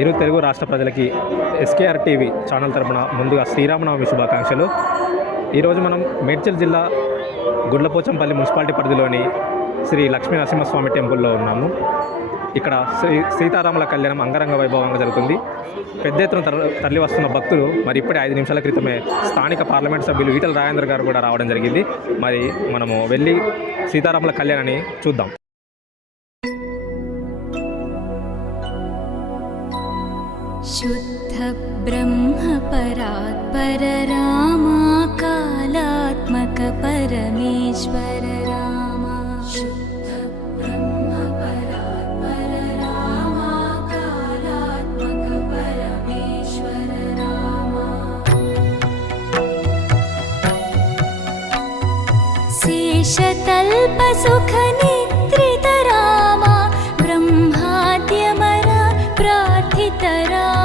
ఇరు తెలుగు రాష్ట్ర ప్రజలకి ఎస్కేఆర్ టీవీ ఛానల్ తరపున ముందుగా శ్రీరామనవమి శుభాకాంక్షలు. ఈరోజు మనం మేడ్చల్ జిల్లా గుడ్లపోచంపల్లి మున్సిపాలిటీ పరిధిలోని శ్రీ లక్ష్మీ నరసింహస్వామి టెంపుల్లో ఉన్నాము. ఇక్కడ సీతారాముల కళ్యాణం అంగరంగ వైభవంగా జరుగుతుంది. పెద్ద ఎత్తున తరలి వస్తున్న భక్తులు మరి ఇప్పుడే 5 నిమిషాల క్రితమే స్థానిక పార్లమెంట్ సభ్యులు ఈటల రాజేందర్ గారు కూడా రావడం జరిగింది. మరి మనము వెళ్ళి సీతారాముల కళ్యాణాన్ని చూద్దాం. शुद्ध ब्रह्म परात्पर रामा कालात्मक परमेश्वर रामा शुद्ध ब्रह्म परात्पर रामा कालात्मक परमेश्वर रामा शेषतल्प सुख निद्रित रामा ब्रह्माद्यमरा प्रार्थित रामा